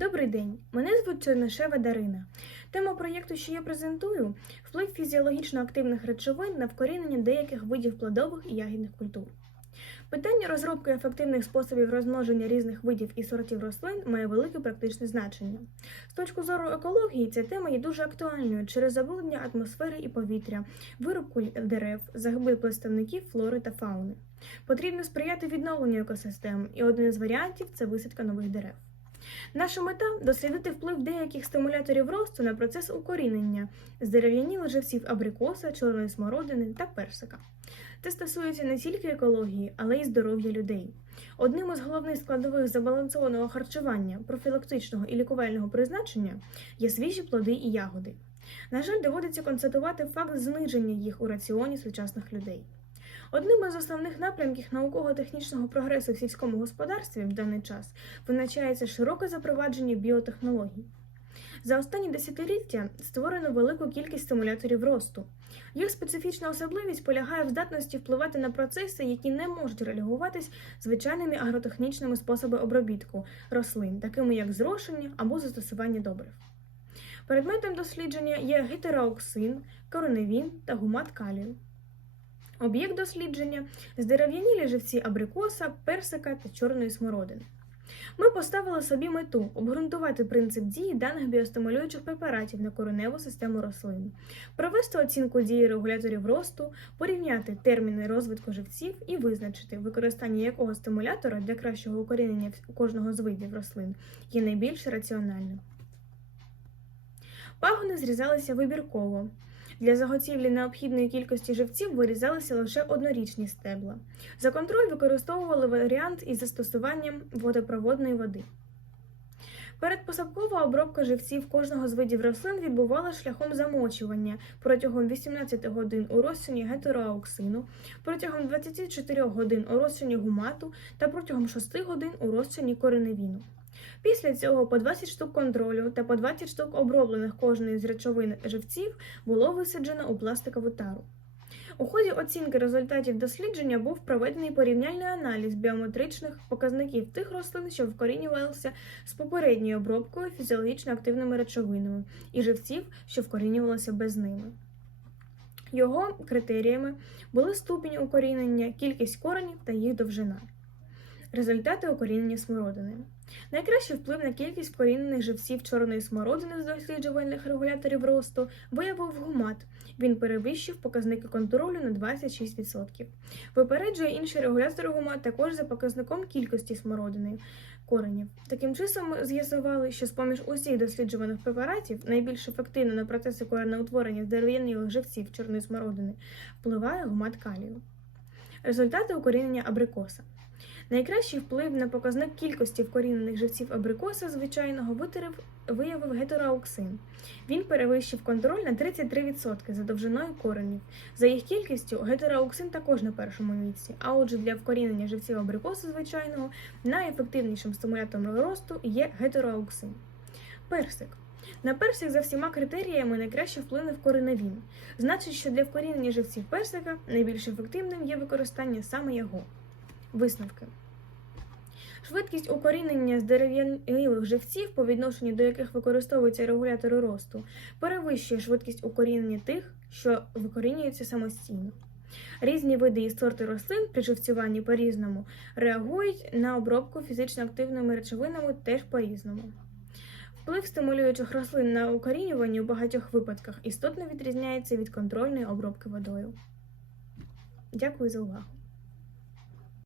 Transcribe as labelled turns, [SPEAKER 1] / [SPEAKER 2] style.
[SPEAKER 1] Добрий день, мене звуть Чернишева Дарина. Тема проєкту, що я презентую, вплив фізіологічно активних речовин на вкорінення деяких видів плодових і ягідних культур. Питання розробки ефективних способів розмноження різних видів і сортів рослин має велике практичне значення. З точки зору екології, ця тема є дуже актуальною через забруднення атмосфери і повітря, вирубку дерев, загибель представників флори та фауни. Потрібно сприяти відновленню екосистем, і один із варіантів це висадка нових дерев. Наша мета дослідити вплив деяких стимуляторів росту на процес укорінення з дерев'янілих живців абрикоса, чорної смородини та персика. Це стосується не тільки екології, але й здоров'я людей. Одним із головних складових забалансованого харчування, профілактичного і лікувального призначення є свіжі плоди і ягоди. На жаль, доводиться констатувати факт зниження їх у раціоні сучасних людей. Одним із основних напрямків науково-технічного прогресу в сільському господарстві в даний час визначається широке запровадження біотехнологій. За останні десятиліття створено велику кількість стимуляторів росту. Їх специфічна особливість полягає в здатності впливати на процеси, які не можуть реалізуватись звичайними агротехнічними способами обробітку рослин, такими як зрошення або застосування добрив. Предметом дослідження є гетерооксин, короневін та гумат калію. Об'єкт дослідження здерев'янілі живці абрикоса, персика та чорної смородини. Ми поставили собі мету обґрунтувати принцип дії даних біостимулюючих препаратів на кореневу систему рослин, провести оцінку дії регуляторів росту, порівняти терміни розвитку живців і визначити, використання якого стимулятора для кращого укорінення кожного з видів рослин є найбільш раціональним. Пагони зрізалися вибірково. Для заготівлі необхідної кількості живців вирізалися лише однорічні стебла. За контроль використовували варіант із застосуванням водопроводної води. Передпосадкова обробка живців кожного з видів рослин відбувалася шляхом замочування протягом 18 годин у розчині гетероауксину, протягом 24 годин у розчині гумату та протягом 6 годин у розчині кореневіну. Після цього по 20 штук контролю та по 20 штук оброблених кожної з речовин живців було висаджено у пластикову тару. У ході оцінки результатів дослідження був проведений порівняльний аналіз біометричних показників тих рослин, що вкорінювалися з попередньою обробкою фізіологічно активними речовинами, і живців, що вкорінювалися без ними. Його критеріями були ступінь укорінення, кількість коренів та їх довжина. Результати укорінення смородини. Найкращий вплив на кількість вкорінених живців чорної смородини з досліджувальних регуляторів росту виявив гумат. Він перевищив показники контролю на 26%. Випереджує інші регулятори гумат також за показником кількості смородини коренів. Таким ми з'ясували, що з поміж усіх досліджуваних препаратів найбільш ефективно на процеси коренеутворення з дерев'янілих живців чорної смородини впливає гумат калію. Результати укорінення абрикоса. Найкращий вплив на показник кількості вкорінених живців абрикоса звичайного витерів виявив гетероауксин. Він перевищив контроль на 33% за довжиною коренів. За їх кількістю гетероауксин також на першому місці. А отже, для вкорінення живців абрикосу звичайного найефективнішим стимулятором росту є гетероауксин. Персик. На персик за всіма критеріями найкраще вплине кореневін. Значить, що для вкорінення живців персика найбільш ефективним є використання саме його. Висновки. Швидкість укорінення з дерев'янілих живців, по відношенню до яких використовуються регулятори росту, перевищує швидкість укорінення тих, що викорінюються самостійно. Різні види і сорти рослин при живцюванні по-різному реагують на обробку фізично активними речовинами теж по-різному. Вплив стимулюючих рослин на укорінювання у багатьох випадках істотно відрізняється від контрольної обробки водою. Дякую за увагу!